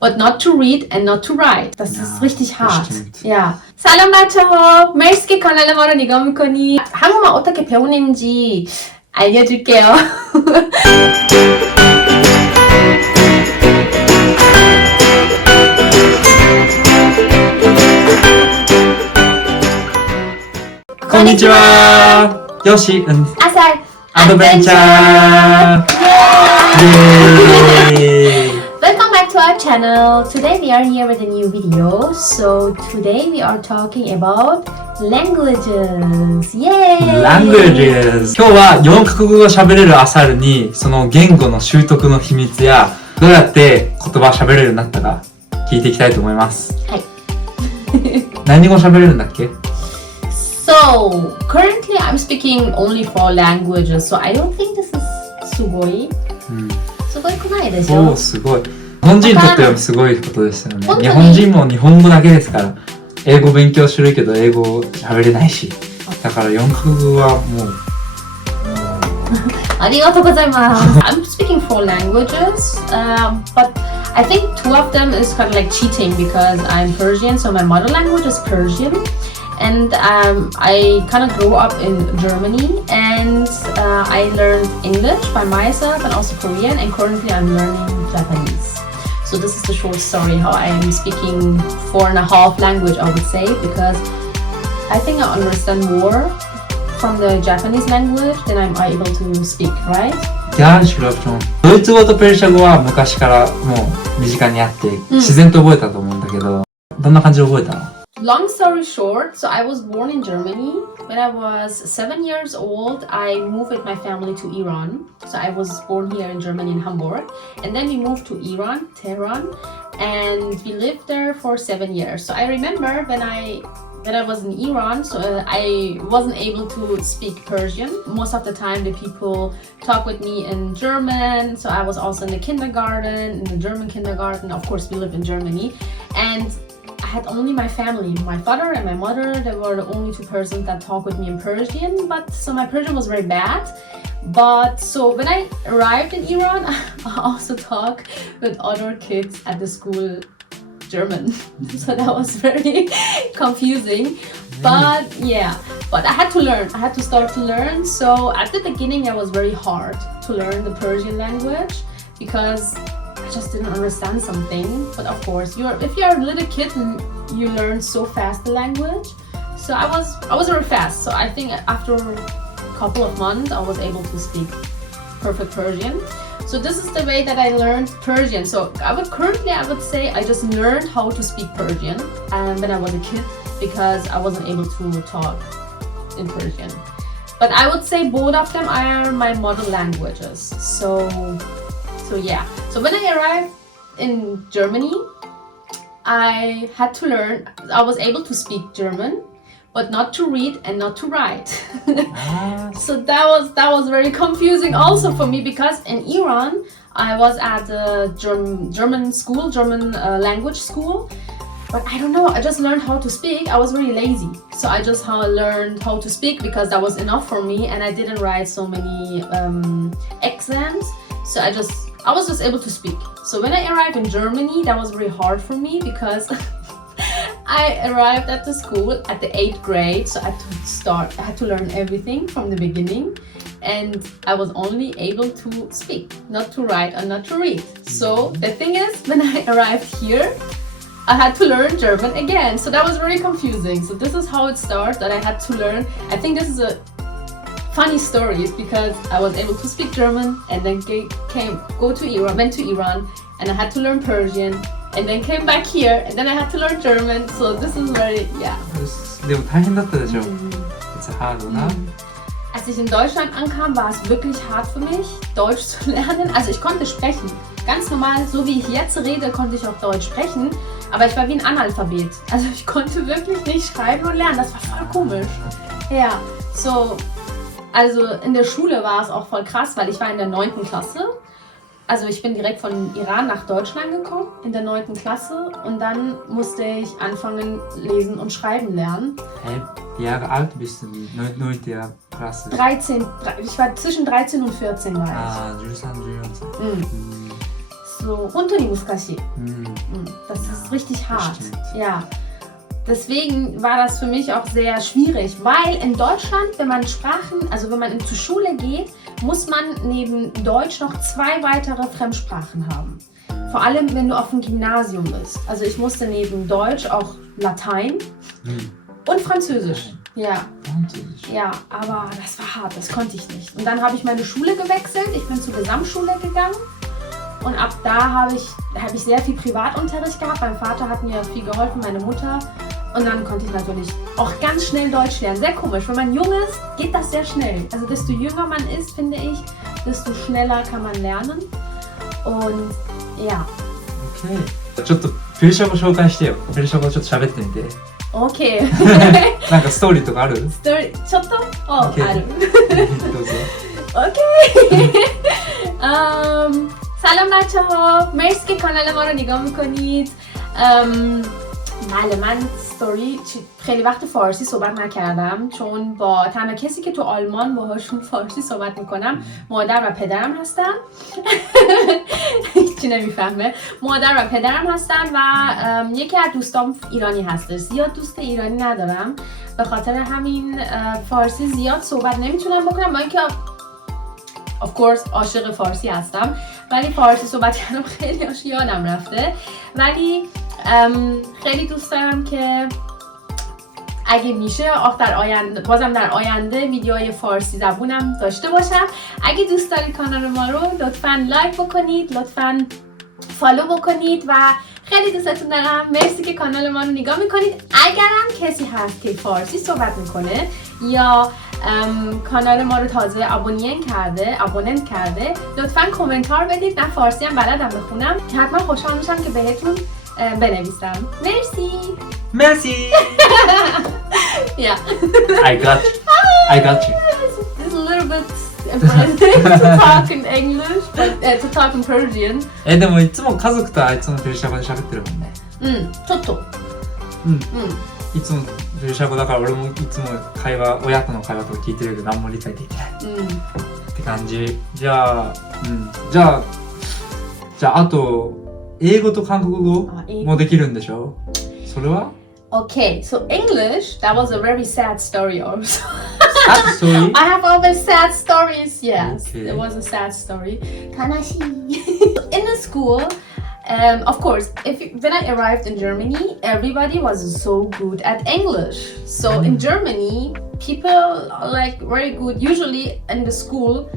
but not to read and not to write. Das ist richtig hart. stimmt. 야, 살람마처럼 메일스키 카날라마로 니가 무코니 한국말 어떻게 배우는지 알려줄게요. konnichiwa! Yoshi and 아살 Adventure! Yay! Welcome back to our channel. Today we are here with a new video. So today we are talking about languages. Yay! Languages! 今日は4カ国語が喋れるアサルにその言語の習得の秘密やどうやって言葉を喋れるようになったか聞いていきたいと思います。はい。何語喋れるんだっけ？ So currently I'm speaking only 4 languages. So I don't think this is すごい。すごいくないでしょ？すごい。日本人にとってはすごいことですよね。本当に日本人も日本語だけですから。英語勉強してるけど英語喋れないし。だから4カ国語はもう。ありがとうございます。I'm speaking 4 languages, but I think 2 of them is kind of like cheating because I'm Persian, so my mother language is Persian. And I kind of grew up in Germany and I learned English by myself and also Korean, and currently I'm learning Japanese. So this is the short story how I am speaking 4.5 language, I would say, because I think I understand more from the Japanese language than I'm able to speak, right? いやー、シュラプション。ドイツ語とペルシャ語は昔からもう身近にあって、自然と覚えたと思うんだけど、どんな感じで覚えたの？ Long story short, so I was born in Germany. When I was 7 years old, I moved with my family to Iran. So I was born here in Germany, in Hamburg. And then we moved to Iran, Tehran, and we lived there for 7 years. So I remember when I was in Iran, so I wasn't able to speak Persian. Most of the time the people talk with me in German. So I was also in the kindergarten, in the German kindergarten. Of course, we live in Germany. And I had only my family, my father and my mother. They were the only 2 persons that talked with me in Persian. But so my Persian was very bad. But so when I arrived in Iran, I also talked with other kids at the school German. So that was very confusing. But yeah, but I had to learn. I had to start to learn. So at the beginning, it was very hard to learn the Persian language because I just didn't understand something. But of course, if you're a little kid and you learn so fast the language. So I was very fast. So I think after a couple of months, I was able to speak perfect Persian. So this is the way that I learned Persian. So I would say I just learned how to speak Persian when I was a kid because I wasn't able to talk in Persian. But I would say both of them are my mother languages. So yeah. So when I arrived in Germany, I had to learn. I was able to speak German, but not to read and not to write. So that was very confusing also for me because in Iran I was at a German school, German language school. But I don't know, I just learned how to speak. I was very lazy. So I just learned how to speak because that was enough for me, and I didn't write so many exams. So I was just able to speak. So when I arrived in Germany, that was very hard for me because I arrived at the school at the 8th grade. So I had to learn everything from the beginning. And I was only able to speak, not to write and not to read. So the thing is, when I arrived here, I had to learn German again. So that was very confusing. So this is how it started, that I had to learn. I think this is a funny story because I was able to speak German and then went to Iran, and I had to learn Persian and then came back here and then I had to learn German. So this is very, yeah. でも大変だったでしょ。It's hard, oder? Als ich in Deutschland ankam, war es wirklich hart für mich, Deutsch zu lernen. Also ich konnte sprechen. Ganz normal, so wie ich jetzt rede, konnte ich auch Deutsch sprechen. Aber ich war wie ein Analphabet. Also ich konnte wirklich nicht schreiben und lernen. Das war voll komisch. Ja, so. Also in der Schule war es auch voll krass, weil ich war in der 9. Klasse. Also ich bin direkt von Iran nach Deutschland gekommen, in der 9. Klasse. Und dann musste ich anfangen, lesen und schreiben lernen. Hey, wie Jahre alt bist du? 9. Klasse? 13. Ich war zwischen 13 und 14 war ich. 13, 14歳. so, 本当に難しい。Das ist richtig hart. Ja. Deswegen war das für mich auch sehr schwierig, weil in Deutschland, wenn man wenn man zur Schule geht, muss man neben Deutsch noch 2 weitere Fremdsprachen haben. Vor allem, wenn du auf dem Gymnasium bist. Also ich musste neben Deutsch auch Latein und Französisch. Ja. Ja, aber das war hart, das konnte ich nicht. Und dann habe ich meine Schule gewechselt, ich bin zur Gesamtschule gegangen. Und ab da habe ich sehr viel Privatunterricht gehabt. Mein Vater hat mir viel geholfen, meine Mutter. Und dann konnte ich natürlich auch ganz schnell Deutsch lernen. Sehr komisch, wenn man jung ist, geht das sehr schnell. Also desto jünger man ist, finde ich, desto schneller kann man lernen. Und ja. Okay. ちょっとペルシャ語紹介してよ。ペルシャ語ちょっと喋ってみて。Okay. なんかストーリーとかある？ストーリーちょっとある。どうぞ。Okay. سلام بچه ها، مرسی که کانال ما رو نگاه میکنید. بله، من خیلی وقت فارسی صحبت نکردم چون با تنها کسی که تو آلمان باهاشون فارسی صحبت میکنم مادر و پدرم هستن. هیچی نمیفهمه. مادر و پدرم هستن و یکی از دوستام ایرانی هستش. زیاد دوست ایرانی ندارم، به خاطر همین فارسی زیاد صحبت نمیتونم بکنم، با اینکه of course عاشق فارسی هستم، ولی فارسی صحبت کردم خیلی یادم رفته. ولی خیلی دوست دارم که اگه میشه بازم در آینده ویدیوهای فارسی زبونم داشته باشم. اگه دوست دارید کانال ما رو لطفاً لایک بکنید، لطفاً فالو بکنید و خیلی دوستتون دارم. مرسی که کانال ما رو نگاه میکنید. اگرم کسی هست که فارسی صحبت میکنه یا کانال ما رو تازه ابوننت کرده لطفاً کامنتار بدید. من فارسی هم بلدم بخونم، حتما خوشحال میشم که بهتون بنویسم. مرسی. Yeah. I got you. It's a little bit embarrassing to talk in English, but to talk in Persian. でもいつも家族とあいつもペルシャ語で喋ってるもんね。ちょっと。いつもペルシャ語だから俺もいつも親との会話とか聞いてるけど何も理解できない。って感じ。じゃああと英語と韓国語もできるんでしょ？それは？ Okay, so English, that was a very sad story also. Sad story? I have always sad stories, yes. Okay. It was a sad story. Kanashi. In the school, of course, when I arrived in Germany, everybody was so good at English. So in Germany, people are like very good. Usually in the school,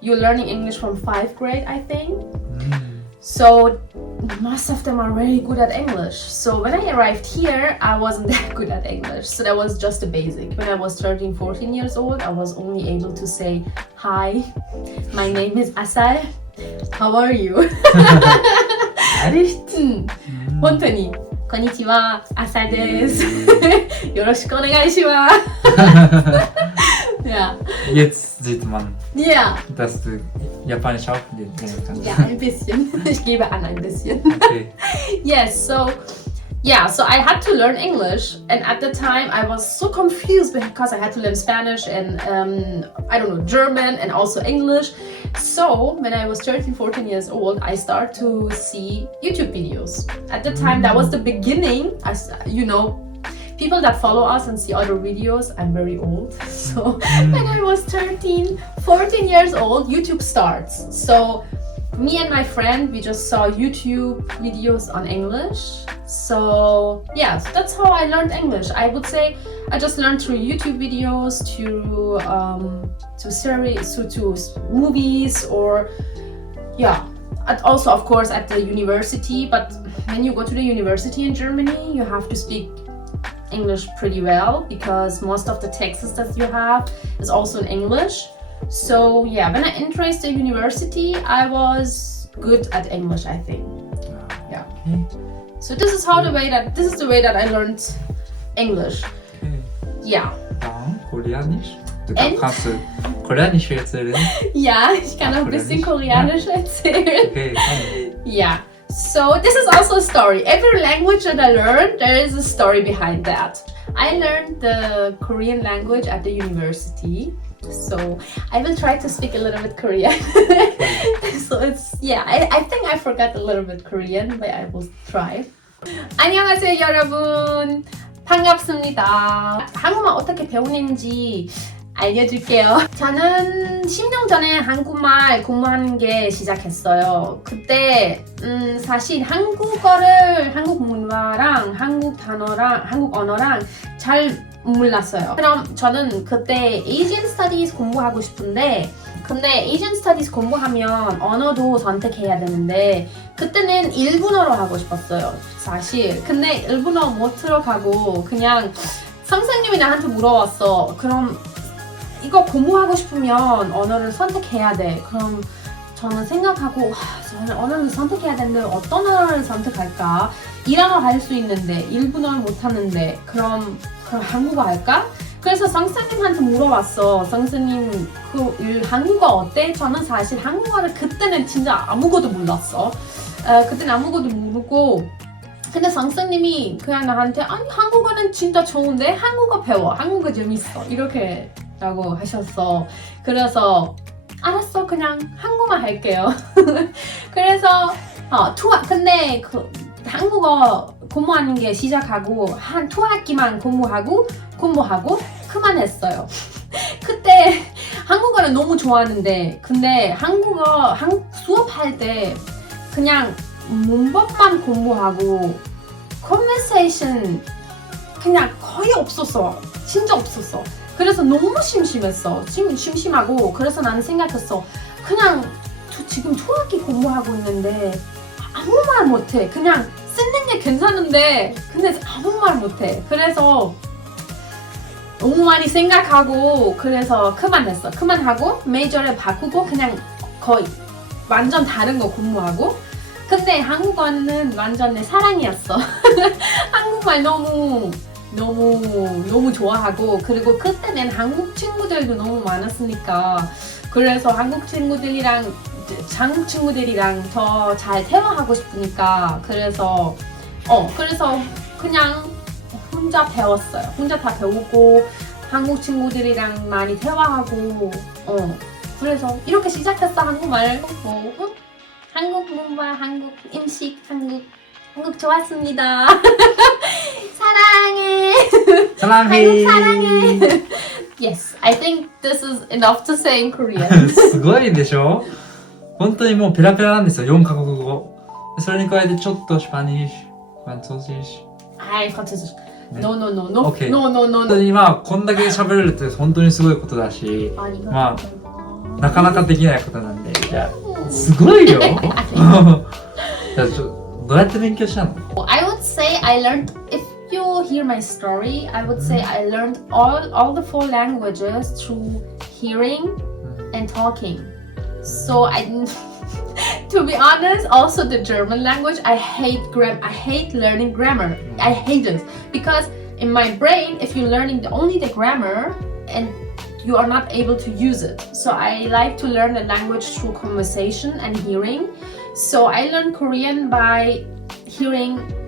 you're learning English from 5th grade, I think. So most of them are very good at English. So when I arrived here, I wasn't that good at English. So that was just the basic. When I was 13, 14 years old, I was only able to say, hi, my name is Asai. How are you? 本当に、こんにちは、Asai です。よろしくお願いします。Ja. Jetzt sieht man, ja, dass du Japanisch auch lernen kannst. Ja, ein bisschen. Ich gebe an, ein bisschen. Okay. Yes, so I had to learn English, and at the time I was so confused because I had to learn Spanish and German and also English. So when I was 13, 14 years old, I started to see YouTube videos. At the time, that was the beginning. People that follow us and see other videos, I'm very old. So when I was 13, 14 years old, YouTube starts. So me and my friend, we just saw YouTube videos on English. So that's how I learned English. I would say I just learned through YouTube videos, to series, to movies, or and also of course at the university. But when you go to the university in Germany, you have to speak English pretty well because most of the texts that you have is also in English. So when I entered the university, I was good at English, I think. Yeah. Okay. So this is the way that I learned English. Okay. Ja. Koreanisch? Du kannst Koreanisch erzählen? Ja, ich kann auch ein bisschen Koreanisch erzählen. Okay, komm. Ja. So this is also a story. Every language that I learned, there is a story behind that. I learned the Korean language at the university. So I will try to speak a little bit Korean. So it's I think I forgot a little bit Korean, but I will try. 안녕하세요 여러분. 반갑습니다. 한국말 어떻게 배우는지 알려줄게요. 저는 10년 전에 한국말 공부하는 게 시작했어요. 그때 사실 한국어를 한국 문화랑 한국 단어랑 한국 언어랑 잘 몰랐어요. 그럼 저는 그때 Asian Studies 공부하고 싶은데 근데 Asian Studies 공부하면 언어도 선택해야 되는데 그때는 일본어로 하고 싶었어요. 사실. 근데 일본어 못 들어가고 그냥 선생님이 나한테 물어봤어. 그럼 이거 공부하고 싶으면 언어를 선택해야 돼. 그럼 저는 생각하고 저는 언어를 선택해야 되는데 어떤 언어를 선택할까? 일본어 할 수 있는데 일본어를 못하는데 그럼 한국어 할까? 그래서 선생님한테 물어봤어. 선생님 한국어 어때? 저는 사실 한국어를 그때는 진짜 아무것도 몰랐어. 그때는 아무것도 모르고 근데 선생님이 그냥 나한테 아니 한국어는 진짜 좋은데 한국어 배워. 한국어 재밌어. 이렇게 라고 하셨어. 그래서 알았어 그냥 한국말 할게요. 그래서 근데 한국어 공부하는 게 시작하고 한 2학기만 공부하고 그만했어요. 그때 한국어를 너무 좋아하는데 근데 한국어 수업할 때 그냥 문법만 공부하고 conversation 그냥 거의 없었어. 진짜 없었어. 그래서 너무 심심하고 그래서 나는 생각했어. 그냥 지금 초등학교 공부하고 있는데 아무 말 못해. 그냥 쓰는 게 괜찮은데 근데 아무 말 못해. 그래서 너무 많이 생각하고 그래서 그만했어. 그만하고 메이저를 바꾸고 그냥 거의 완전 다른 거 공부하고 근데 한국어는 완전 내 사랑이었어. 한국말 너무 좋아하고 그리고 그때는 한국 친구들도 너무 많았으니까 그래서 한국 친구들이랑 더 잘 대화하고 싶으니까 그래서 그냥 혼자 배웠어요. 혼자 다 배우고 한국 친구들이랑 많이 대화하고 그래서 이렇게 시작했어. 한국말 한국 문화, 한국 음식, 한국 좋았습니다. 사랑해. 한국 사랑해. Yes, I think this is enough to say in Korean. すごいでしょ本当にもうペラペラなんですよ、4カ国語。それに加えてちょっとスパニッシュ、フランス語。はい、フランス語。ね No. OK No. 本当にこんだけ喋れるって本当にすごいことだし、なかなかできないことなんで、じゃあすごいよ。じゃあどうやって勉強したの？ I would say I learned, if you hear my story, I would say I learned all the 4 languages through hearing and talking. So to be honest, also the German language, I hate learning grammar. I hate it because in my brain, if you're learning only the grammar and you are not able to use it. So I like to learn the language through conversation and hearing. So I learned Korean by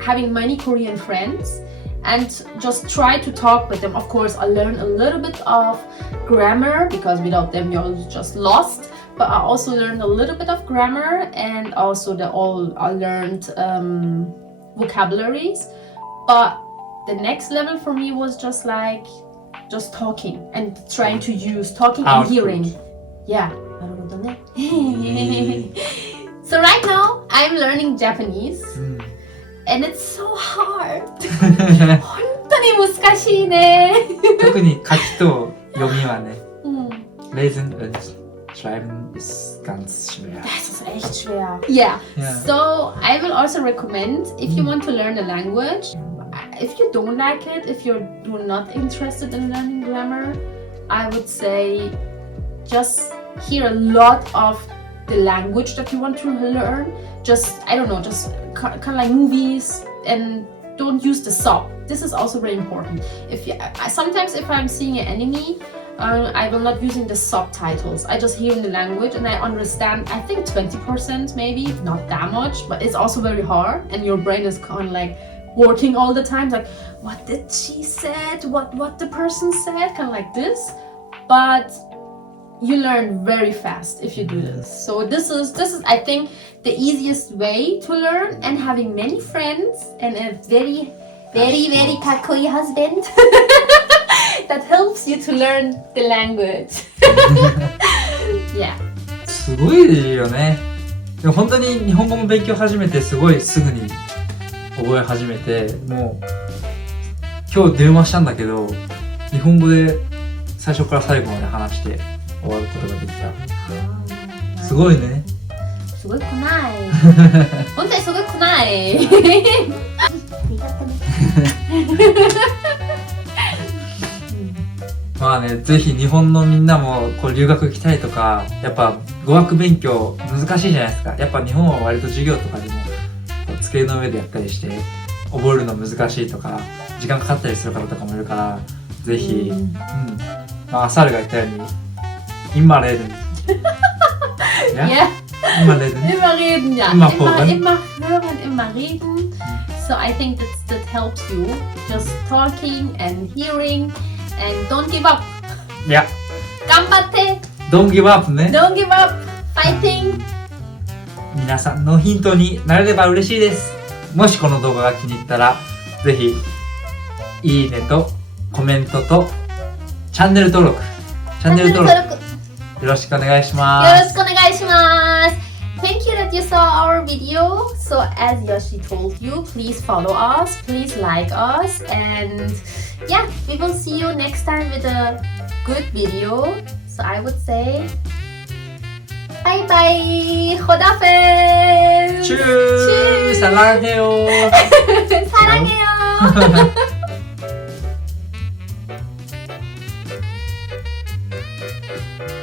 having many Korean friends and just try to talk with them. Of course, I learned a little bit of grammar because without them you're just lost. But I also learned a little bit of grammar and also I learned vocabularies. But the next level for me was just talking and trying to use talking and hearing. Yeah. So right now I'm learning Japanese and it's so hard. 本当に難しいね。特に書きと読みはね。Lesen und Schreiben ist ganz schwer. Das ist echt schwer. Yeah. So I will also recommend if you want to learn a language, if you don't like it, if you're not interested in learning grammar, I would say just hear a lot of the language that you want to learn. Just kind of like movies and don't use the sub. This is also very important. Sometimes if I'm seeing an anime, I will not using the subtitles. I just hear in the language and I understand, I think 20% maybe, not that much, but it's also very hard and your brain is kind of like working all the time, like what did she said, what the person said, kind of like this. But you learn very fast if you do this. So this is I think the easiest way to learn, and having many friends and a very kakoi husband that helps you to learn the language. Yeah. すごいよね。でも本当に日本語も勉強始めてすごいすぐに覚え始めて、もう今日電話したんだけど日本語で最初から最後まで話して終わることができた。すごいね。すごくない本当にすごくないまあね、ぜひ日本のみんなもこう留学行きたいとか、やっぱ語学勉強難しいじゃないですか。やっぱ日本は割と授業とかでも机の上でやったりして覚えるの難しいとか時間かかったりする方とかもいるから、ぜひ、まあ、アサールが言ったように今レールJa. Immer reden. Immer reden, ja. Immer hören. Immer hören, immer reden. So I think that helps you. Just talking and hearing and don't give up. Yeah. 頑張って Don't give up ね。Don't give up. Fighting. 皆さんのヒントになれれば嬉しいです。もしこの動画が気に入ったら、ぜひいいねとコメントとチャンネル登録よろしくお願いします。よろしくお願いします。Thank you that you saw our video. So as Yoshi told you, please follow us, please like us, and yeah, we will see you next time with a good video. So I would say bye bye. Khodafez. Tschüss. Saranheyo. 사랑해요.